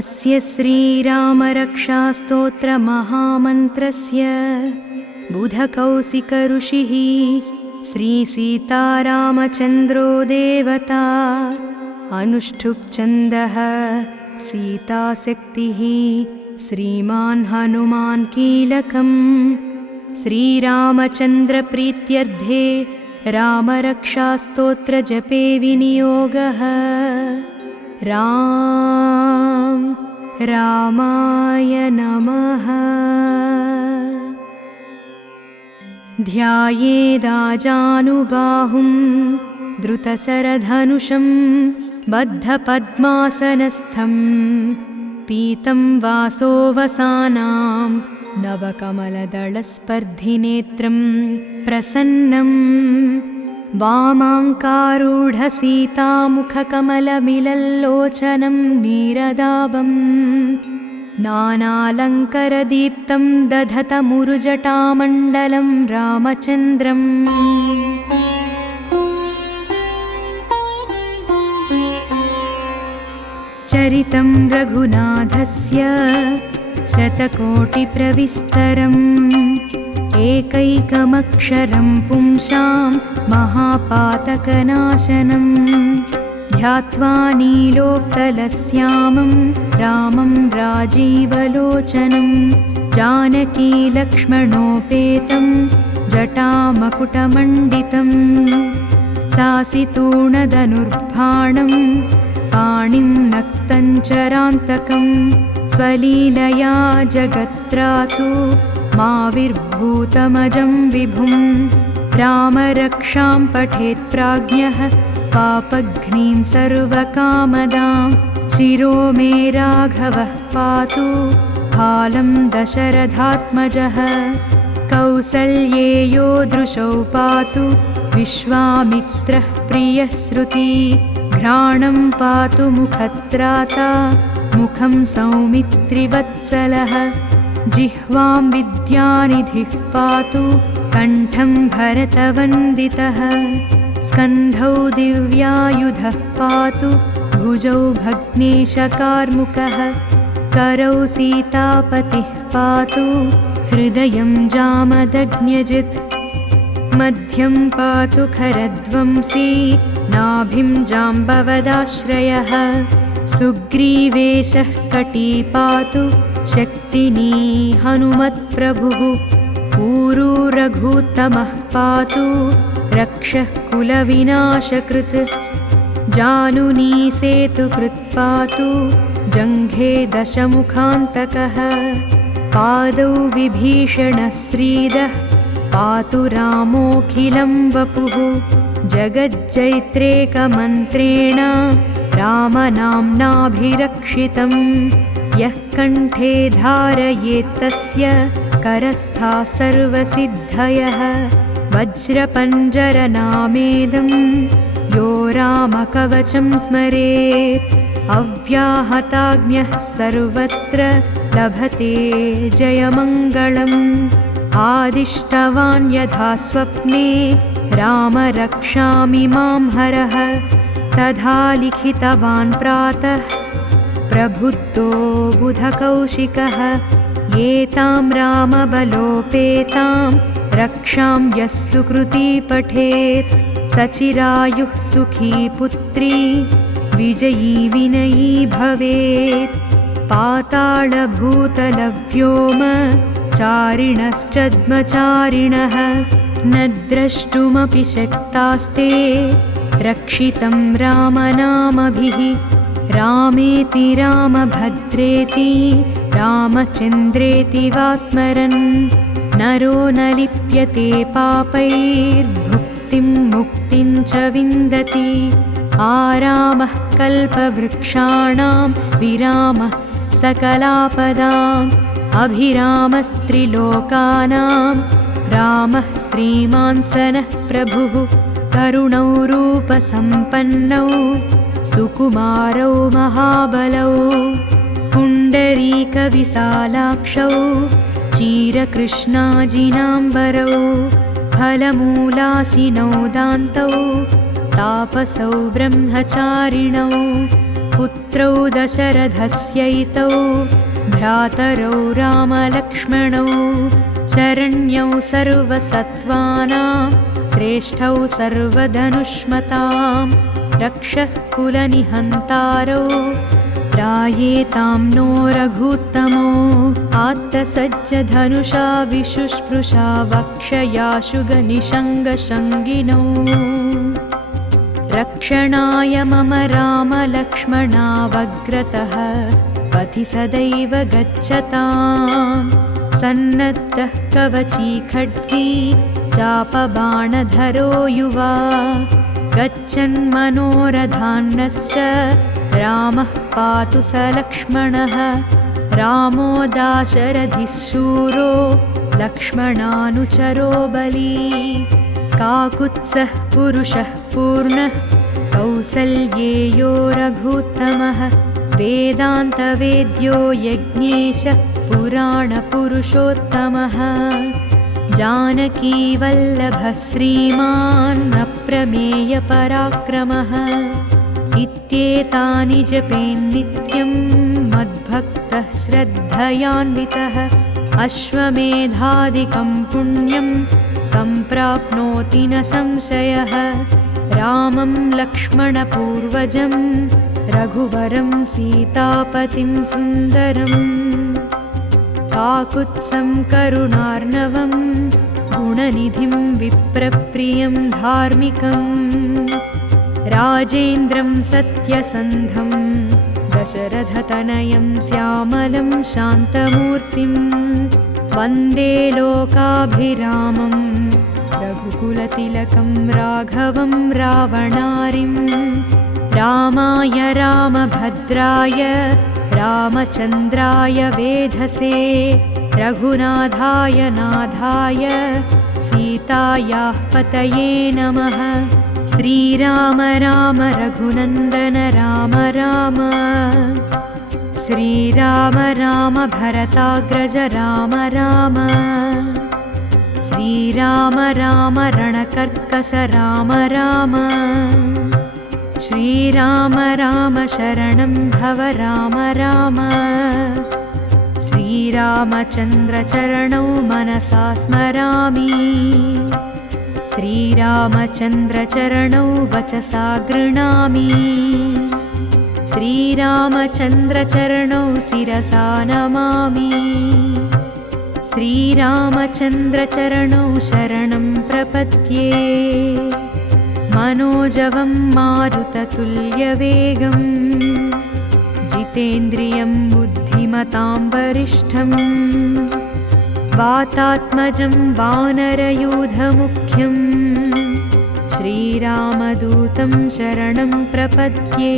अस्य श्रीरामरक्षास्तोत्रमहामन्त्रस्य बुधकौशिकऋषिः श्रीसीतारामचन्द्रो देवता अनुष्ठुप्छन्दः सीताशक्तिः श्रीमान् हनुमान् कीलकम् श्रीरामचन्द्रप्रीत्यर्थे रामरक्षास्तोत्रजपे विनियोगः। रामाय नमः। ध्यायेदाजानुबाहुं द्रुतशरधनुषं बद्धपद्मासनस्थं पीतं वासोऽवसानां नवकमलदलस्पर्धिनेत्रं प्रसन्नं वामाङ्कारूढसीतामुखकमलमिलल्लोचनं नीरदाभं नानालङ्करदीप्तं दधतमुरुजटामण्डलं रामचन्द्रम्। चरितं रघुनाथस्य शतकोटिप्रविस्तरम् एकैकमक्षरं पुंसां महापातकनाशनं ध्यात्वा नीलोत्पलश्यामं रामं राजीवलोचनं जानकीलक्ष्मणोपेतं जटामकुटमण्डितं सासितूणधनुर्बाणं पाणिं नक्तञ्चरान्तकं स्वलीलया जगत्रातु माविर्भूतमजं विभुं रामरक्षां पठेत् प्राज्ञः पापघ्नीं सर्वकामदां शिरो मे राघवः पातु कालं दशरथात्मजः कौसल्येयो दृशौ पातु विश्वामित्रः प्रियः श्रुति घ्राणं पातु मुखत्राता मुखं सौमित्रिवत्सलः जिह्वां विद्यानिधिः पातु कण्ठं भरतवन्दितः स्कन्धौ दिव्यायुधः पातु भुजौ भग्नेशकार्मुकः करौ सीतापतिः पातु हृदयं जामदग्न्यजित् मध्यं पातु खरध्वंसी नाभिं जाम्बवदाश्रयः सुग्रीवेशः कटी पातु शक्तिनी हनुमत्प्रभुः ऊरू रघुत्तमः पातु रक्षः कुलविनाशकृत् जानुनी सेतुकृत् पातु जङ्घे दशमुखान्तकः पादौ विभीषणश्रीदः पातु रामोऽखिलं वपुः जगज्जैत्रेकमन्त्रेण रामनाम्नाभिरक्षितं यः कण्ठे धारयेत्तस्य करस्थाः सर्वसिद्धयः वज्रपञ्जरनामेदं यो रामकवचं स्मरेत् अव्याहताज्ञः सर्वत्र लभते जयमङ्गलम् आदिष्टवान् यथा स्वप्ने राम रक्षामि मां हरः तथा लिखितवान् प्रातः प्रबुद्धो बुधकौशिकः एतां रामबलोपेतां रक्षां यः सुकृती पठेत् सचिरायुः सुखी पुत्री विजयी विनयी भवेत् पातालभूतलव्योम चारिणश्चद्मचारिणः न द्रष्टुमपि शक्तास्ते रक्षितं रामनामभिः रामेति रामभद्रेति रामचन्द्रेति वा स्मरन् नरो न लिप्यते पापैर्भुक्तिं मुक्तिं च विन्दति आरामः कल्पवृक्षाणां विरामः सकलापदाम् अभिरामस्त्रिलोकानां रामः श्रीमान् सनः प्रभुः करुणौ रूपसम्पन्नौ सुकुमारौ महाबलौ पुण्डरीकविशालाक्षौ चीरकृष्णाजिनाम्बरौ फलमूलासिनौ दान्तौ तापसौ ब्रह्मचारिणौ पुत्रौ दशरथस्यैतौ भ्रातरौ रामलक्ष्मणौ शरण्यौ सर्वसत्त्वानां श्रेष्ठौ सर्वधनुष्मतां रक्षः कुलनिहन्तारौ त्रायेतां नो रघूत्तमो आत्तसज्जधनुषा विशुष्पृशा वक्षयाशुगनिषङ्गशङ्गिनौ रक्षणाय मम रामलक्ष्मणावग्रतः पथि सदैव गच्छताम् सन्नद्धः कवची खड्गी चापबाणधरो युवा गच्छन्मनोरथान्नश्च रामः पातु स लक्ष्मणः रामो दाशरथिः शूरो लक्ष्मणानुचरो बली काकुत्सः पुरुषः पूर्णः कौसल्येयो रघूत्तमः वेदान्तवेद्यो यज्ञेशः पुराणपुरुषोत्तमः जानकीवल्लभः श्रीमान् अप्रमेयपराक्रमः इत्येतानि जपेन्नित्यं मद्भक्तः श्रद्धयान्वितः अश्वमेधादिकं पुण्यं सम्प्राप्नोति न संशयः रामं लक्ष्मणपूर्वजं रघुवरं सीतापतिं सुन्दरम् काकुत्सं करुणार्णवं गुणनिधिं विप्रप्रियं धार्मिकम् राजेन्द्रं सत्यसन्धं दशरथतनयं श्यामलं शान्तमूर्तिं वन्दे लोकाभिरामं रघुकुलतिलकं राघवं रावणारिं रामाय रामभद्राय रामचन्द्राय वेधसे रघुनाथाय नाथाय सीतायाः पतये नमः श्रीराम राम रघुनन्दन राम राम श्रीराम राम भरताग्रज राम राम श्रीराम राम रणकर्कश राम राम श्रीराम राम शरणं भव राम राम श्रीरामचन्द्रचरणौ मनसा स्मरामि श्रीरामचन्द्रचरणौ वचसा गृह्णामि श्रीरामचन्द्रचरणौ शिरसा नमामि श्रीरामचन्द्रचरणौ शरणं प्रपद्ये मनोजवं मारुततुल्यवेगं जितेन्द्रियं बुद्धिमतां वरिष्ठं वातात्मजं वानरयूथमुख्यं श्रीरामदूतं शरणं प्रपद्ये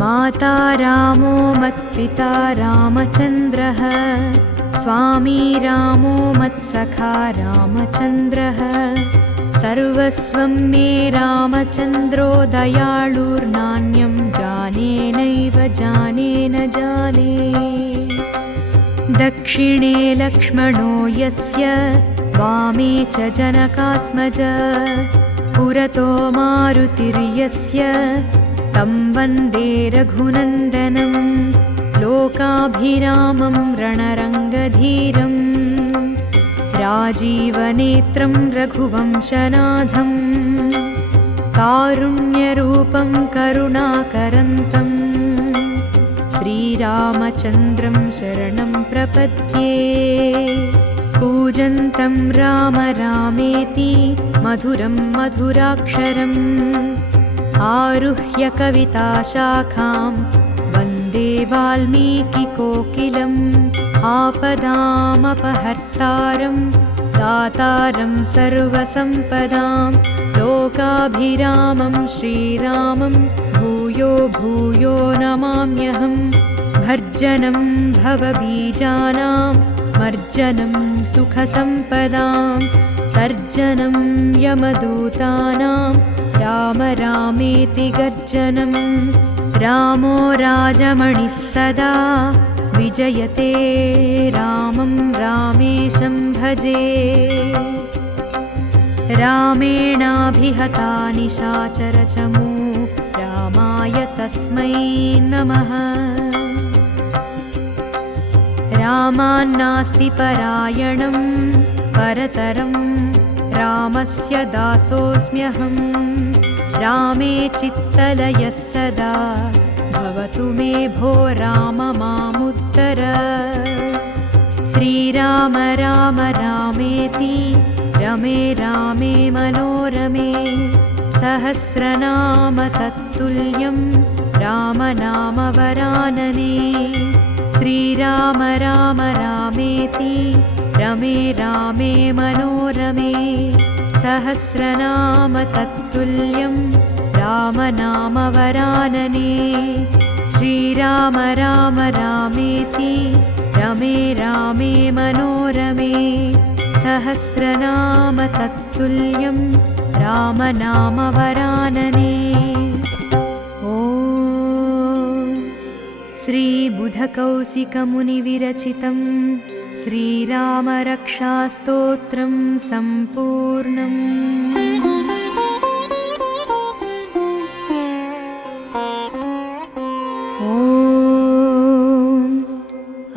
माता रामो मत्पिता रामचन्द्रः स्वामी रामो मत्सखा रामचन्द्रः सर्वस्वं मे रामचन्द्रो दयाळुर्नान्यं जाने नैव जाने न जाने दक्षिणे लक्ष्मणो यस्य वामे च जनकात्मज पुरतो मारुतिर्यस्य तं वन्दे रघुनन्दनं लोकाभिरामं रणरङ्गधीरम् राजीवनेत्रं रघुवंशनाथं कारुण्यरूपं करुणाकरन्तं श्रीरामचन्द्रं शरणं प्रपद्ये कूजन्तं राम रामेति मधुरं मधुराक्षरम् आरुह्य कविताशाखां वन्दे वाल्मीकिकोकिलम् आपदामपहर्तारं दातारं सर्वसम्पदां लोकाभिरामं श्रीरामं भूयो भूयो नमाम्यहं भर्जनं भवबीजानां मर्जनं सुखसम्पदां तर्जनं यमदूतानां राम रामेति गर्जनं रामो राजमणिः सदा विजयते रामं रामेशं भजे रामेणाभिहता निशाचरचमू रामाय तस्मै नमः। रामान्नास्ति परायणं परतरं रामस्य दासोऽस्म्यहं। रामे चित्तलयः सदा भवतु मे भो राम मामुत्तर। श्रीराम राम रामेति रमे रामे मनोरमे। सहस्रनाम तत्तुल्यं रामनाम वरानने। श्रीराम राम रामेति रमे रामे मनोरमे। सहस्रनाम तत्तुल्यं रामनाम वरानने। श्रीराम राम रामेति रमे रामे मनोरमे। सहस्रनाम तत्तुल्यं रामनाम वरानने। ॐ श्रीबुधकौशिकमुनिविरचितं श्रीरामरक्षास्तोत्रं सम्पूर्णम्।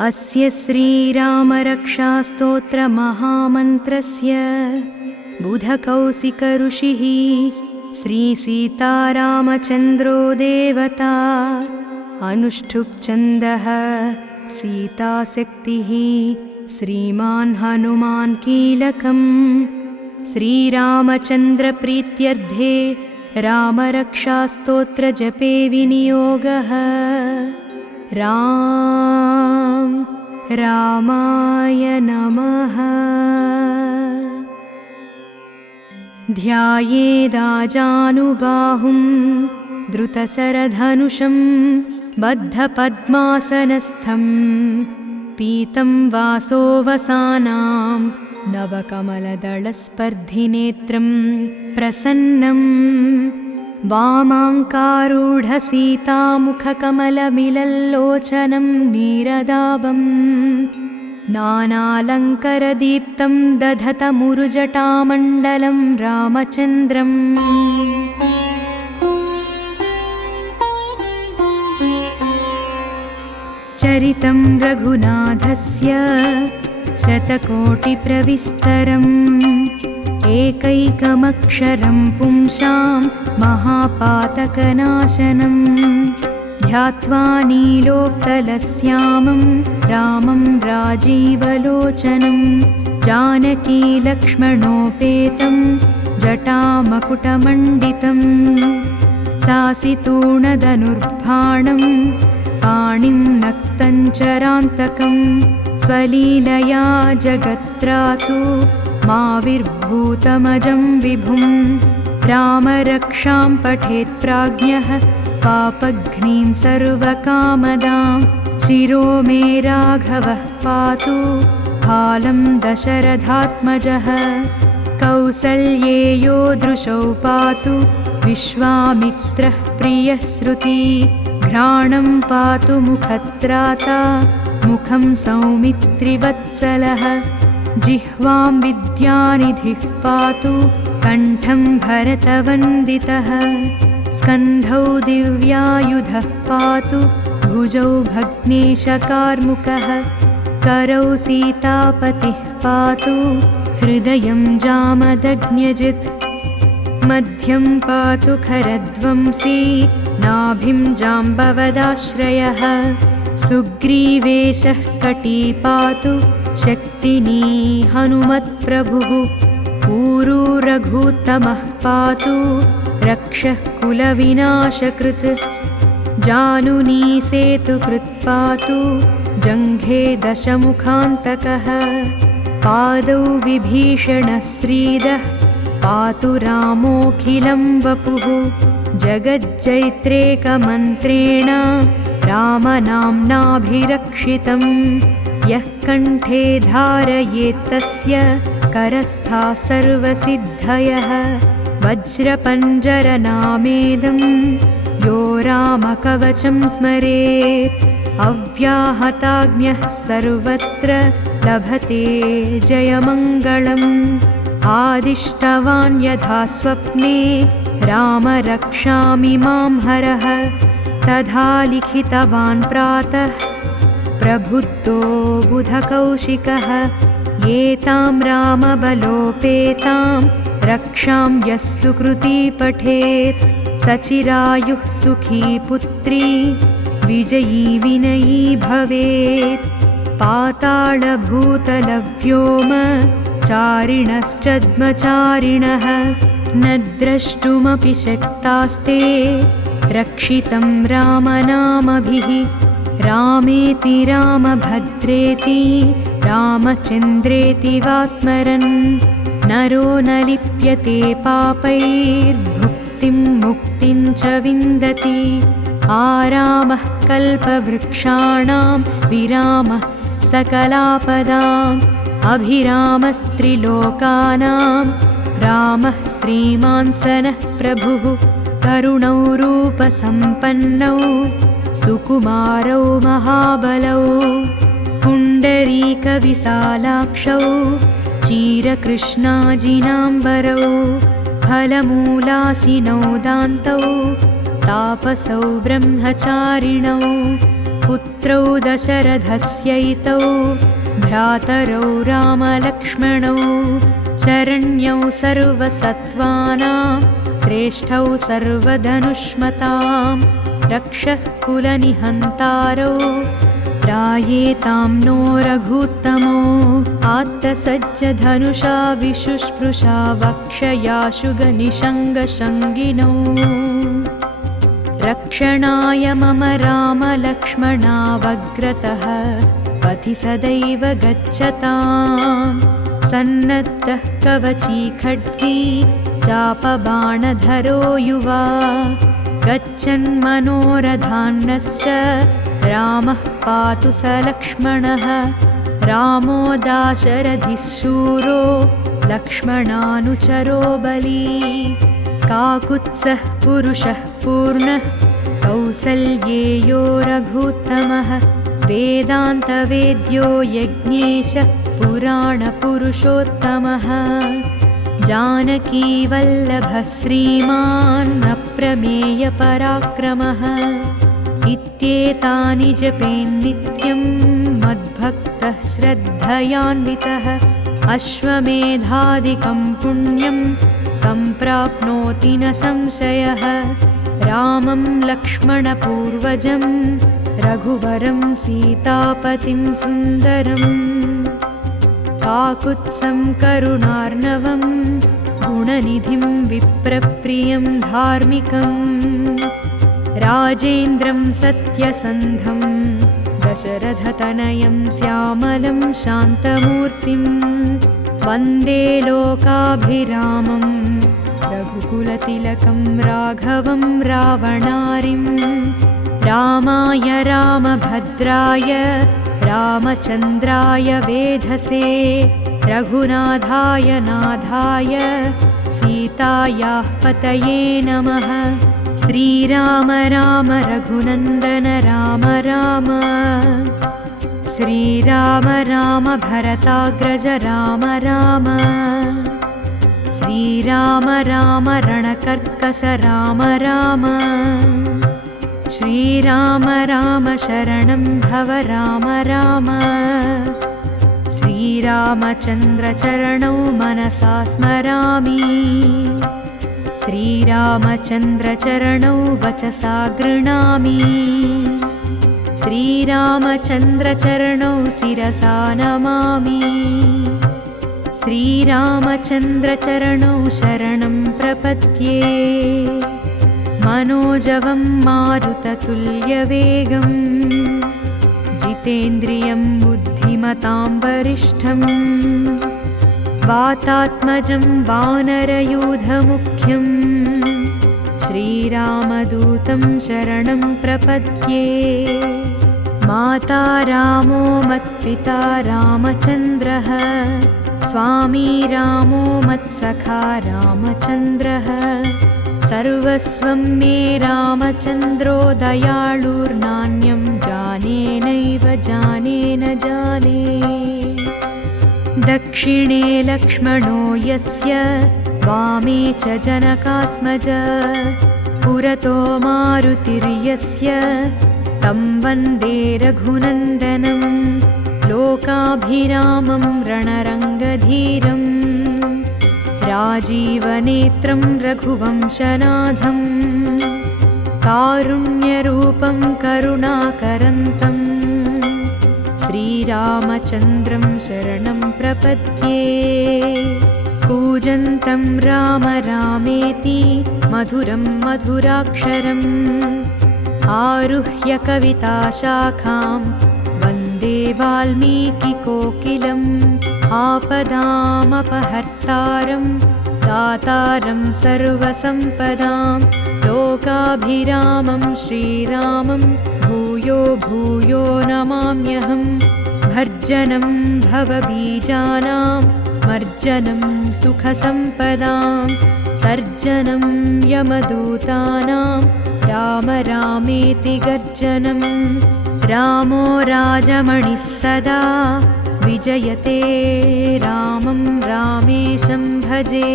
अस्य श्रीरामरक्षास्तोत्रमहामन्त्रस्य बुधकौशिकऋषिः श्रीसीतारामचन्द्रो देवता। अनुष्ठुप्छन्दः सीताशक्तिः श्रीमान् हनुमान् कीलकम्। श्रीरामचन्द्रप्रीत्यर्थे रामरक्षास्तोत्रजपे विनियोगः। रामाय नमः। ध्यायेदाजानुबाहुं द्रुतशरधनुषं बद्धपद्मासनस्थं। पीतं वासोऽवसानां नवकमलदलस्पर्धिनेत्रं प्रसन्नं। वामाङ्कारूढसीतामुखकमलमिलल्लोचनं नीरदाभं। नानालङ्करदीप्तं दधतमुरुजटामण्डलं रामचन्द्रम्। चरितं रघुनाथस्य शतकोटिप्रविस्तरम्। एकैकमक्षरं पुंसां महापातकनाशनं। ध्यात्वा नीलोत्पलश्यामं रामं राजीवलोचनं। जानकीलक्ष्मणोपेतं जटामकुटमण्डितं। सासितूणधनुर्बाणं पाणिं नक्तञ्चरान्तकं। स्वलीलया जगत्रातु माविर्भूतमजं विभुं। रामरक्षां पठेत् प्राज्ञः पापघ्नीं सर्वकामदां। शिरो मे राघवः पातु फालं दशरथात्मजः। कौसल्येयो दृशौ पातु विश्वामित्रः प्रियः श्रुति। घ्राणं पातु मुखत्राता मुखं सौमित्रिवत्सलः। जिह्वां विद्यानिधिः पातु कण्ठं भरतवन्दितः। स्कन्धौ दिव्यायुधः पातु भुजौ भग्नेशकार्मुकः। करौ सीतापतिः पातु हृदयं जामदग्न्यजित्। मध्यं पातु खरध्वंसी नाभिं जाम्बवदाश्रयः। सुग्रीवेशः कटी पातु शक्तिनी हनुमत्प्रभुः। ऊरू रघुत्तमः पातु रक्षः कुलविनाशकृत्। जानुनी सेतुकृत् पातु जङ्घे दशमुखान्तकः। पादौ विभीषणः श्रीदः पातु रामोऽखिलं वपुः। जगज्जैत्रेकमन्त्रेण रामनाम्नाभिरक्षितं। यः कण्ठे धारयेत्तस्य करस्था सर्वसिद्धयः। वज्रपञ्जरनामेदं यो रामकवचं स्मरेत्। अव्याहताज्ञः सर्वत्र लभते जयमङ्गलम्। आदिष्टवान् यथा स्वप्ने राम रक्षामि मां हरः। तथा लिखितवान् प्रातः प्रबुद्धो बुधकौशिकः। एतां रामबलोपेतां रक्षां यः सुकृती पठेत् सचिरायुः सुखी पुत्री विजयी विनयी भवेत्। पातालभूतलव्योम चारिणश्चद्मचारिणः न द्रष्टुमपि शक्तास्ते रक्षितं रामनामभिः। रामेति रामभद्रेति रामचन्द्रेति वा स्मरन् नरो न लिप्यते पापैर्भुक्तिं मुक्तिं च विन्दति। आरामः कल्पवृक्षाणां विरामः सकलापदाम् अभिरामस्त्रिलोकानां रामः श्रीमान् स नः प्रभुः। करुणौ रूपसम्पन्नौ सुकुमारौ महाबलौ पुण्डरीकविशालाक्षौ चीरकृष्णाजिनाम्बरौ फलमूलासिनौ दान्तौ तापसौ ब्रह्मचारिणौ पुत्रौ दशरथस्यैतौ भ्रातरौ रामलक्ष्मणौ शरण्यौ सर्वसत्त्वानां श्रेष्ठौ सर्वधनुष्मतां रक्षः कुलनिहन्तारौ त्रायेतां नो रघूत्तमो। आत्तसज्जधनुषा विशुष्पृशा वक्षयाशुगनिषङ्गशङ्गिनौ रक्षणाय मम रामलक्ष्मणावग्रतः पथि सदैव गच्छताम्। सन्नद्धः कवची खड्गी चापबाणधरो युवा गच्छन्मनोरथान्नश्च रामः पातु स लक्ष्मणः। रामो दाशरथिः शूरो लक्ष्मणानुचरो बली काकुत्सः पुरुषः पूर्णः कौसल्येयो रघूत्तमः। वेदान्तवेद्यो यज्ञेशः पुराणपुरुषोत्तमः। जानकीवल्लभः श्रीमान् अप्रमेयपराक्रमः। इत्येतानि जपेन्नित्यं मद्भक्तः श्रद्धयान्वितः। अश्वमेधादिकं पुण्यं सम्प्राप्नोति न संशयः। रामं लक्ष्मणपूर्वजं रघुवरं सीतापतिं सुन्दरम् काकुत्सं करुणार्णवं गुणनिधिं विप्रप्रियं धार्मिकम् राजेन्द्रं सत्यसन्धं दशरथतनयं श्यामलं शान्तमूर्तिं वन्दे लोकाभिरामं रघुकुलतिलकं राघवं रावणारिं। रामाय रामभद्राय रामचन्द्राय वेधसे रघुनाथाय नाथाय सीतायाः पतये नमः। श्रीराम राम रघुनन्दन राम राम श्रीराम राम भरताग्रज राम राम श्रीराम राम रणकर्कश राम राम श्रीराम राम शरणं भव राम राम। श्रीरामचन्द्रचरणौ मनसा स्मरामि श्रीरामचन्द्रचरणौ वचसा गृह्णामि। श्रीरामचन्द्रचरणौ शिरसा नमामि। श्रीरामचन्द्रचरणौ शरणं प्रपद्ये। मनोजवं मारुततुल्यवेगं जितेन्द्रियं बुद्धिमतां वरिष्ठं वातात्मजं वानरयूथमुख्यं श्रीरामदूतं शरणं प्रपद्ये। माता रामो मत्पिता रामचन्द्रः स्वामी रामो मत्सखा रामचन्द्रः सर्वस्वं मे रामचन्द्रो दयालुर्नान्यं जाने नैव जाने न जाने। दक्षिणे लक्ष्मणो यस्य वामे च जनकात्मज पुरतो मारुतिर्यस्य तं वन्दे रघुनन्दनं लोकाभिरामं रणरङ्गधीरम् राजीवनेत्रं रघुवंशनाथं कारुण्यरूपं करुणाकरन्तं श्रीरामचन्द्रं शरणं प्रपद्ये कूजन्तं राम रामेति मधुरं मधुराक्षरम् आरुह्य कविताशाखां वन्दे वाल्मीकिकोकिलम् आपदामपहर्तारं दातारं सर्वसम्पदां लोकाभिरामं श्रीरामं भूयो भूयो नमाम्यहं भर्जनं भवबीजानां मर्जनं सुखसम्पदां तर्जनं यमदूतानां राम रामेति गर्जनं रामो राजमणिः सदा विजयते रामं रामेशं भजे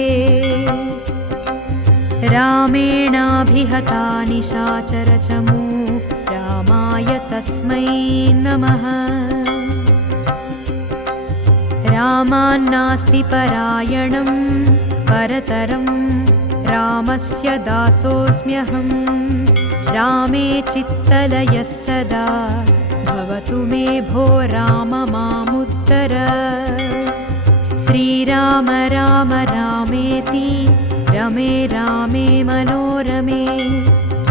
रामेणाभिहता निशाचरचमू रामाय तस्मै नमः रामान्नास्ति परायणं परतरं रामस्य दासोऽस्म्यहं रामे चित्तलयः सदा भवतु मे भो राम मामुत्तर श्रीराम राम रामेति रमे रामे मनोरमे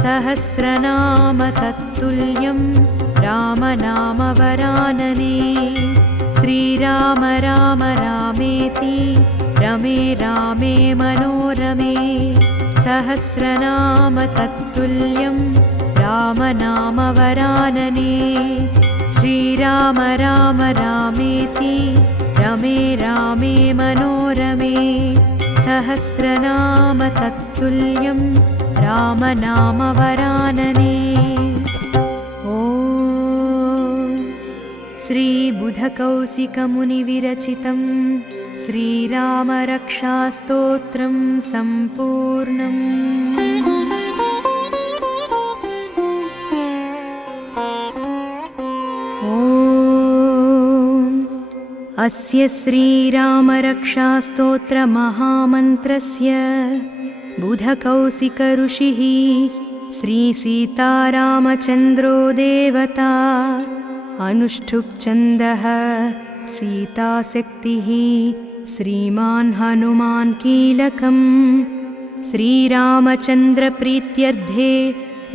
सहस्रनाम तत्तुल्यं रामनामवरानने श्रीराम राम रामेति रमे रामे मनोरमे सहस्रनाम तत्तुल्यं रामनामवरानने श्रीराम राम रामेति रमे रामे मनोरमे सहस्रनाम तत्तुल्यं रामनामवरानने ॐ श्रीबुधकौशिकमुनिविरचितं श्रीरामरक्षास्तोत्रं सम्पूर्णम् अस्य श्रीरामरक्षास्तोत्रमहामन्त्रस्य बुधकौशिकऋषिः श्रीसीतारामचन्द्रो देवता अनुष्ठुप्छन्दः सीताशक्तिः श्रीमान् हनुमान् कीलकम् श्रीरामचन्द्रप्रीत्यर्थे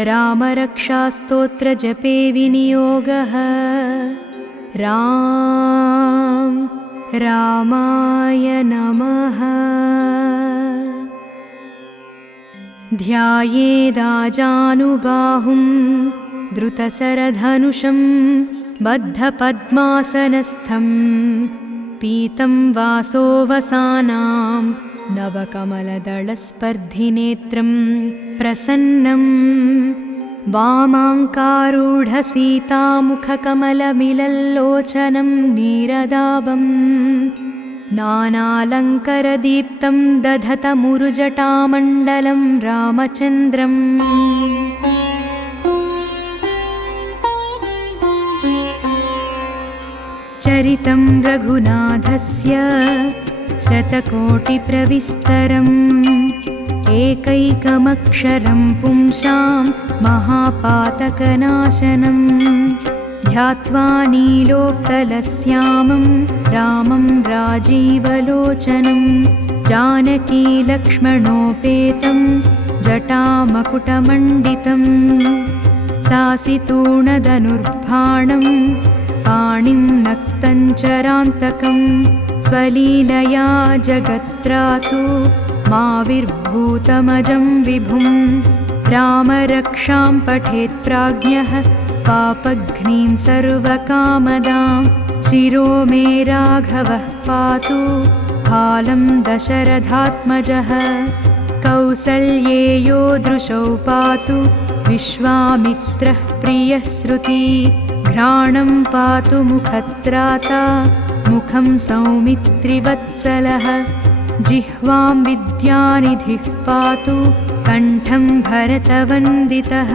रामरक्षास्तोत्रजपे विनियोगः रामाय नमः ध्यायेदाजानुबाहुं द्रुतशरधनुषं बद्धपद्मासनस्थं पीतं वासोवसानां नवकमलदलस्पर्धिनेत्रं प्रसन्नं वामाङ्कारूढसीतामुखकमलमिलल्लोचनं नीरदाभं नानालङ्करदीप्तं दधतमुरुजटामण्डलं रामचन्द्रम् चरितं रघुनाथस्य शतकोटिप्रविस्तरम् एकैकमक्षरं पुंसां महापातकनाशनं ध्यात्वा नीलोत्पलश्यामं रामं राजीवलोचनं जानकीलक्ष्मणोपेतं जटामकुटमण्डितं सासितूणधनुर्बाणं पाणिं नक्तञ्चरान्तकं स्वलीलया जगत्रातु माविर्भूतमजं विभुं रामरक्षां पठेत् प्राज्ञः पापघ्नीं सर्वकामदां शिरो मे राघवः पातु फालं दशरथात्मजः कौसल्येयो दृशौ पातु विश्वामित्रः प्रियः श्रुति घ्राणं पातु मुखत्राता मुखं सौमित्रिवत्सलः जिह्वां विद्यानिधिः पातु कण्ठं भरतवन्दितः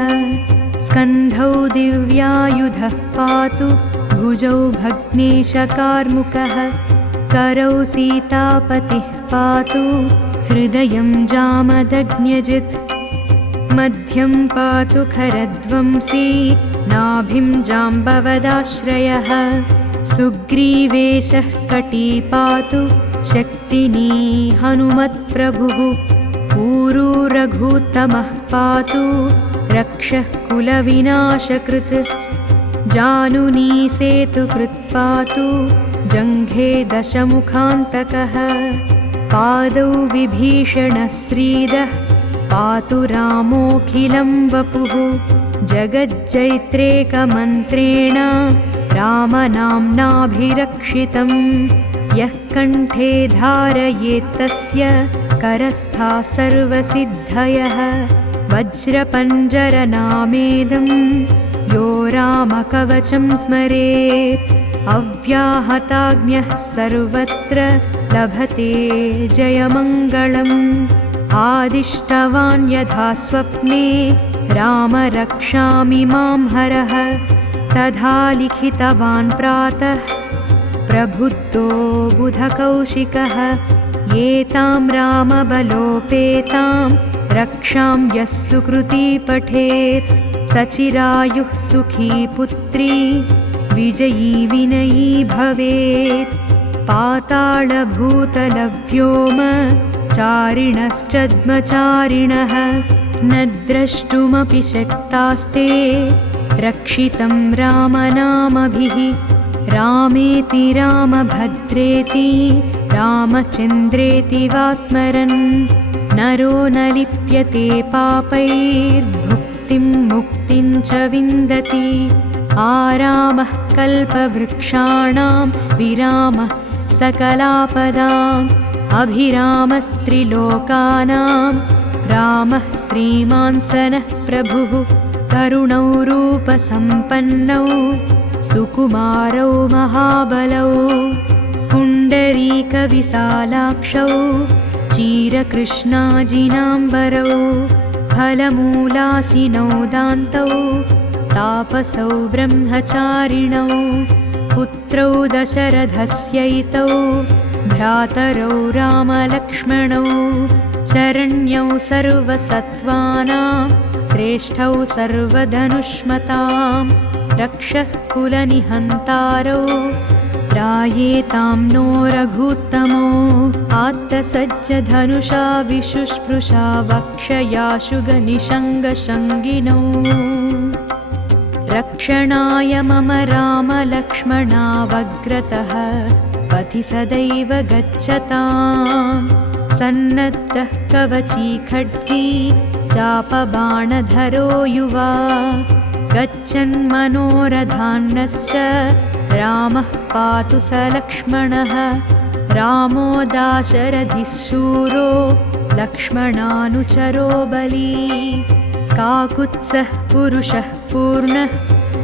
स्कन्धौ दिव्यायुधः पातु भुजौ भग्नेशकार्मुकः करौ सीतापतिः पातु हृदयं जामदग्न्यजित् मध्यं पातु खरध्वंसी नाभिं जाम्बवदाश्रयः सुग्रीवेशः कटी पातु शक्तिनी हनुमत्प्रभुः ऊरू रघुत्तमः पातु रक्षः कुलविनाशकृत् जानुनी सेतुकृत् पातु जङ्घे दशमुखान्तकः पादौ विभीषणश्रीदः पातु रामोऽखिलं वपुः जगज्जैत्रेकमन्त्रेण रामनाम्नाभिरक्षितं यः कण्ठे धारयेत्तस्य करस्थाः सर्वसिद्धयः वज्रपञ्जरनामेदं यो रामकवचं स्मरेत् अव्याहताज्ञः सर्वत्र लभते जयमङ्गलम् आदिष्टवान् यथा स्वप्ने राम रक्षामि मां हरः तथा लिखितवान् प्रातः प्रबुद्धो बुधकौशिकः एतां रामबलोपेतां रक्षां यः सुकृती पठेत् सचिरायुः सुखी पुत्री विजयी विनयी भवेत् पातालभूतलव्योम चारिणश्चद्मचारिणः न द्रष्टुमपि शक्तास्ते रक्षितं रामनामभिः रामेति रामभद्रेति रामचन्द्रेति वा स्मरन् नरो न लिप्यते पापैर्भुक्तिं मुक्तिं च विन्दति आरामः कल्पवृक्षाणां विरामः सकलापदाम् अभिरामस्त्रिलोकानां रामः श्रीमान् सनः प्रभुः करुणौ रूपसम्पन्नौ सुकुमारौ महाबलौ पुण्डरीकविशालाक्षौ चीरकृष्णाजिनाम्बरौ फलमूलासिनौ दान्तौ तापसौ ब्रह्मचारिणौ पुत्रौ दशरथस्यैतौ भ्रातरौ रामलक्ष्मणौ शरण्यौ सर्वसत्त्वानां श्रेष्ठौ सर्वधनुष्मतां रक्षः कुलनिहन्तारौ त्रायेतां नो रघुत्तमो आत्तसज्जधनुषा विशुष्पृशा वक्षयाशुगनिषङ्गशङ्गिनौ रक्षणाय मम रामलक्ष्मणावग्रतः पथि सदैव गच्छताम् सन्नद्धः कवची खड्गी चापबाणधरो युवा गच्छन्मनोरथान्नश्च रामः पातु स लक्ष्मणः रामो दाशरथिः शूरो लक्ष्मणानुचरो बली काकुत्सः पुरुषः पूर्णः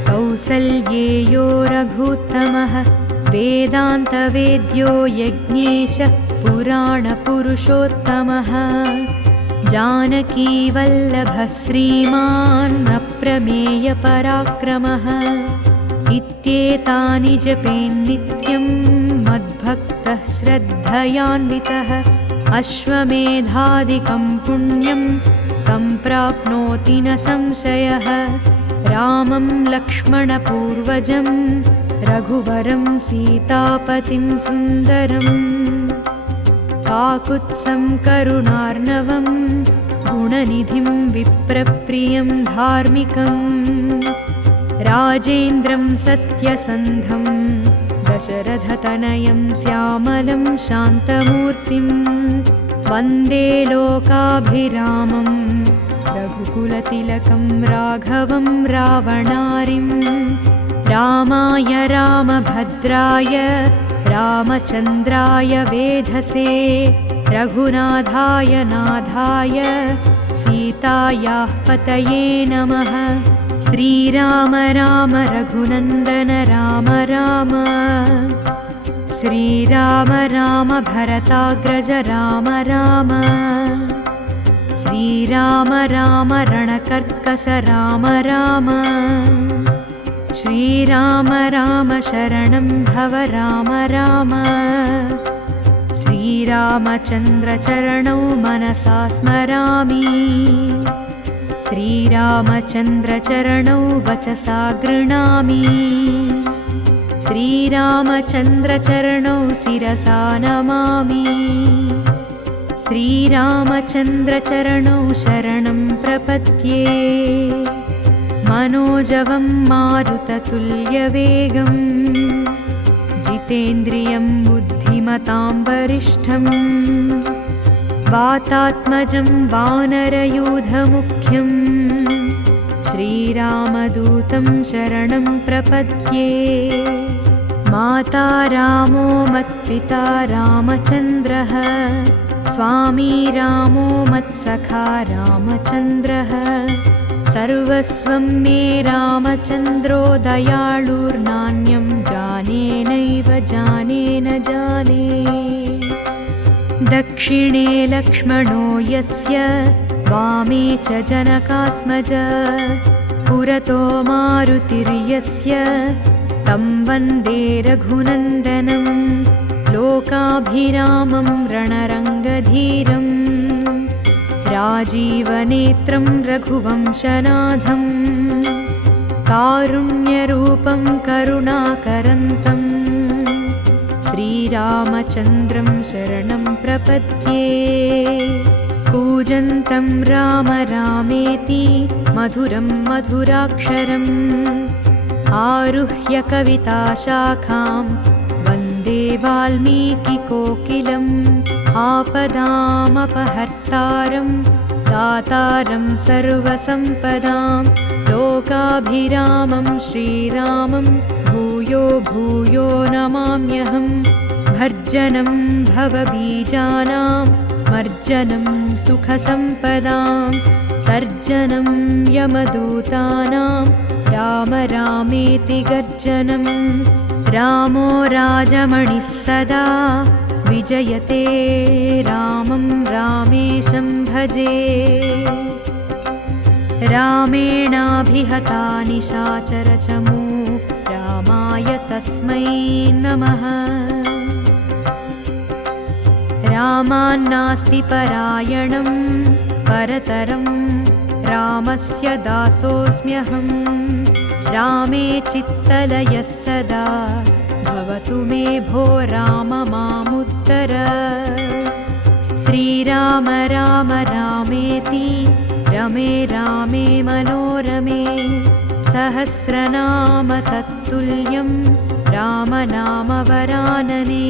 कौसल्येयो रघुत्तमः वेदान्तवेद्यो यज्ञेशः पुराणपुरुषोत्तमः जानकीवल्लभः श्रीमान् अप्रमेयपराक्रमः इत्येतानि जपेन्नित्यं मद्भक्तः श्रद्धयान्वितः अश्वमेधादिकं पुण्यं सम्प्राप्नोति न संशयः रामं लक्ष्मणपूर्वजं रघुवरं सीतापतिं सुन्दरम् काकुत्सं करुणार्णवं गुणनिधिं विप्रप्रियं धार्मिकं राजेन्द्रं सत्यसन्धं दशरथतनयं श्यामलं शान्तमूर्तिं वन्दे लोकाभिरामं रघुकुलतिलकं राघवं रावणारिं रामाय रामभद्राय रामचन्द्राय वेधसे रघुनाथाय नाथाय सीतायाः पतये नमः श्रीराम राम रघुनन्दन राम राम श्रीराम राम भरताग्रज राम राम श्रीराम राम रणकर्कश राम राम श्रीराम राम शरणं भव राम राम श्रीरामचन्द्रचरणौ मनसा स्मरामि श्रीरामचन्द्रचरणौ वचसा गृह्णामि श्रीरामचन्द्रचरणौ शिरसा नमामि श्रीरामचन्द्रचरणौ शरणं प्रपद्ये मनोजवं मारुततुल्यवेगं जितेन्द्रियं बुद्धिमतां वरिष्ठं वातात्मजं वानरयूथमुख्यं श्रीरामदूतं शरणं प्रपद्ये माता रामो मत्पिता रामचन्द्रः स्वामी रामो मत्सखा रामचन्द्रः सर्वस्वं मे रामचन्द्रो दयाळुर्नान्यं जाने नैव जाने न जाने दक्षिणे लक्ष्मणो यस्य वामे च जनकात्मज पुरतो मारुतिर्यस्य तं वन्दे रघुनन्दनं लोकाभिरामं रणरङ्गधीरम् राजीवनेत्रं रघुवंशनाथं कारुण्यरूपं करुणाकरन्तं श्रीरामचन्द्रं शरणं प्रपद्ये कूजन्तं राम रामेति मधुरं मधुराक्षरम् आरुह्य कविताशाखां वन्दे वाल्मीकिकोकिलम् आपदामपहर्तारं दातारं सर्वसम्पदां लोकाभिरामं श्रीरामं भूयो भूयो नमाम्यहं भर्जनं भवबीजानां मर्जनं सुखसम्पदां तर्जनं यमदूतानां राम रामेति गर्जनं रामो राजमणिः सदा विजयते रामं रामेशं भजे रामेणाभिहता निशाचरचमू रामाय तस्मै नमः रामान्नास्ति परायणं परतरं रामस्य दासोऽस्म्यहं रामे चित्तलयः सदा भवतु मे भो राम मामुत्तर श्रीराम राम रामेति रमे रामे मनोरमे सहस्रनाम तत्तुल्यं रामनाम वरानने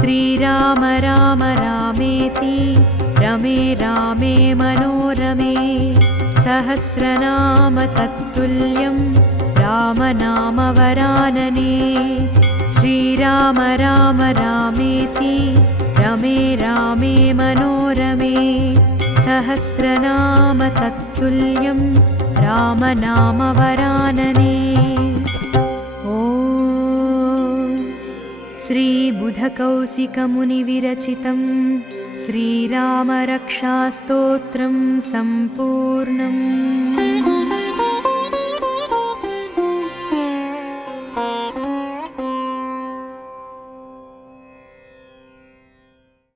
श्रीराम राम रामेति रमे रामे मनोरमे सहस्रनाम तत्तुल्यं रामनाम वरानने श्रीराम राम रामेति रमे रामे मनोरमे सहस्रनाम तत्तुल्यं रामनाम वरानने ॐ श्रीबुधकौशिकमुनिविरचितं श्रीरामरक्षास्तोत्रं सम्पूर्णम्।